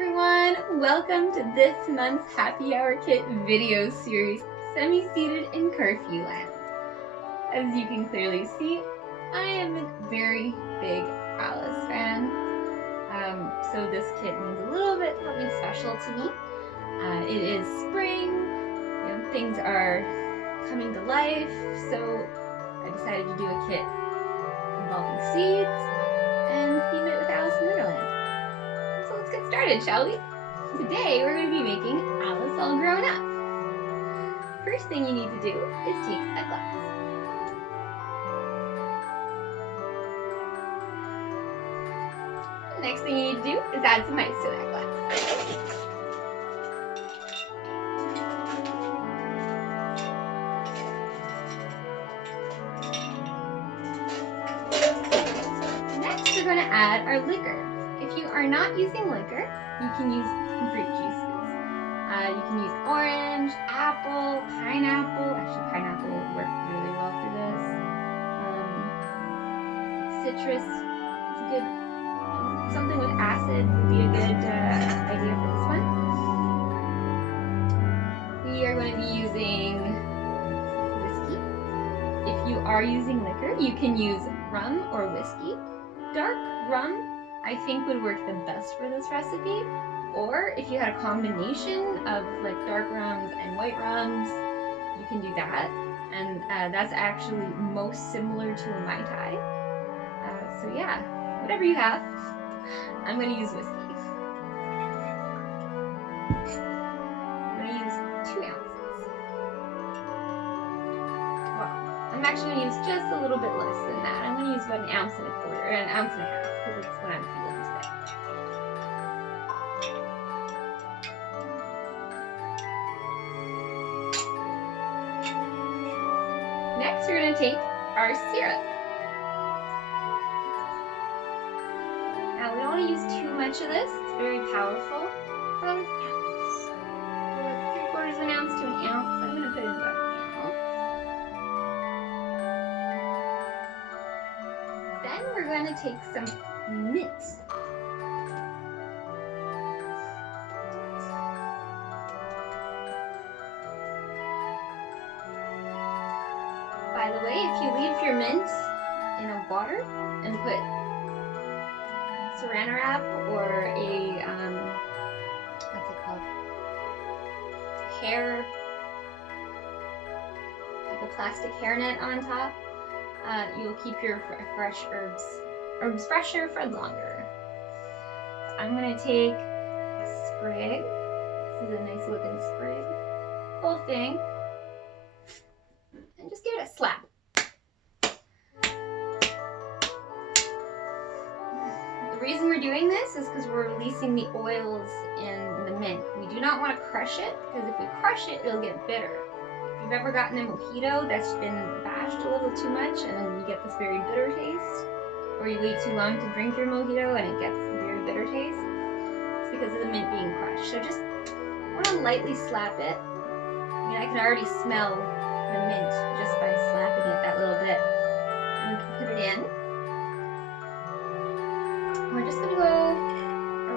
everyone! Welcome to this month's Happy Hour Kit video series, Semi-Seated in Curfewland. As you can clearly see, I am a very big Alice fan, so this kit means a little bit something special to me. It is spring, things are coming to life, so I decided to do a kit involving seeds and theme it with Alice in Wonderland. So let's get started, shall we? Today we're going to be making Alice all grown up. First thing you need to do is take a glass. The next thing you need to do is add some ice to that glass. Next we're going to add our liquor. If you are not using liquor, you can use fruit juices. You can use orange, apple, pineapple. Actually, pineapple will work really well for this. Citrus is a good, something with acid would be a good idea for this one. We are going to be using whiskey. If you are using liquor, you can use rum or whiskey. Dark rum I think would work the best for this recipe, or if you had a combination of like dark rums and white rums, you can do that, and that's actually most similar to a Mai Tai. So yeah, whatever you have. I'm going to use whiskey. I'm going to use 2 ounces. Well, I'm actually going to use just a little bit less than that. I'm going to use about 1 ounce and a quarter, or 1.5 ounces, because that's what I'm feeling today. Next, we're going to take our syrup. Now, we don't want to use too much of this. It's very powerful. About 1 ounce. So like 3/4 of an ounce to 1 ounce. I'm going to put in about 1 ounce. Then we're going to take some mint. By the way, if you leave your mint in a water and put saran wrap or a, what's it called? Hair, like a plastic hairnet on top, you'll keep your fresh herbs fresher for longer. So I'm going to take a sprig. This is a nice looking sprig. Whole thing. And just give it a slap. The reason we're doing this is because we're releasing the oils in the mint. We do not want to crush it, because if we crush it, it'll get bitter. If you've ever gotten a mojito that's been bashed a little too much and then you get this very bitter taste, or you wait too long to drink your mojito and it gets a very bitter taste, it's because of the mint being crushed. So just want to lightly slap it. I mean, I can already smell the mint just by slapping it that little bit. And we can put it in. We're just going to go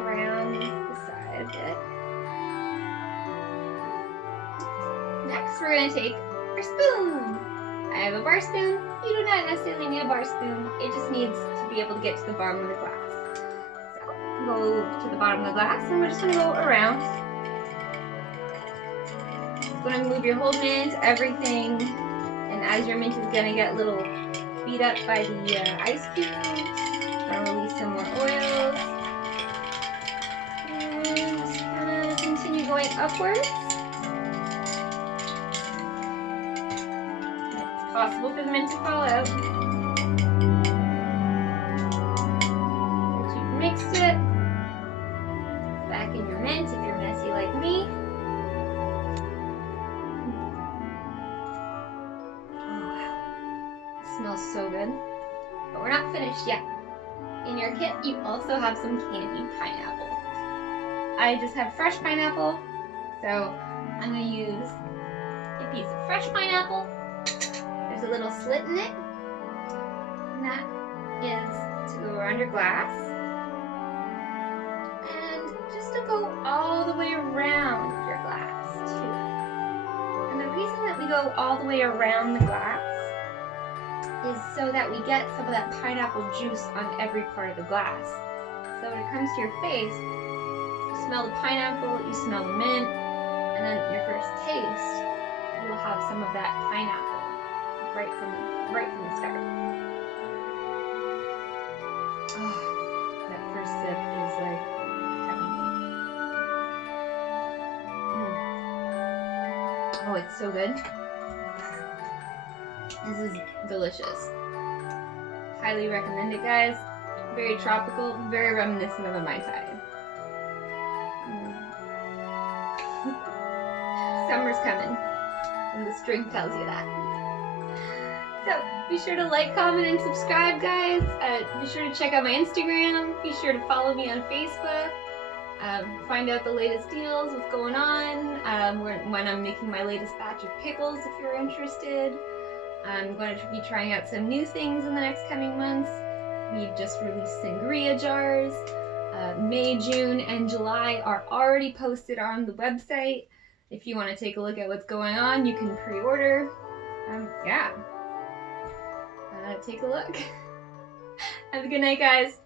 around the side a bit. Next, we're going to take our spoon. I have a bar spoon. You do not necessarily need a bar spoon. It just needs to be able to get to the bottom of the glass. So, go to the bottom of the glass, and we're just going to go around. Going to move your whole mint, everything, and as your mint is going to get a little beat up by the ice cubes, going to release some more oils, and just kind of continue going upwards. It's possible for the mint to fall out. Once you've mixed it, back in your mint if you're messy like me. Smells so good, but we're not finished yet. In your kit, you also have some candied pineapple. I just have fresh pineapple, so I'm going to use a piece of fresh pineapple. There's a little slit in it, and that is to go around your glass. And just to go all the way around your glass too. And the reason that we go all the way around the glass is so that we get some of that pineapple juice on every part of the glass. So when it comes to your face, you smell the pineapple, you smell the mint, and then your first taste, you will have some of that pineapple right from the start. Oh, that first sip is like heavenly. Oh, it's so good. This is delicious. Highly recommend it, guys. Very tropical, very reminiscent of a Mai Tai. Summer's coming, and this drink tells you that. So be sure to like, comment, and subscribe, guys. Be sure to check out my Instagram. Be sure to follow me on Facebook. Find out the latest deals, what's going on, when I'm making my latest batch of pickles if you're interested. I'm going to be trying out some new things in the next coming months. We've just released sangria jars. May, June, and July are already posted on the website. If you want to take a look at what's going on, you can pre-order. Yeah. Take a look. Have a good night, guys.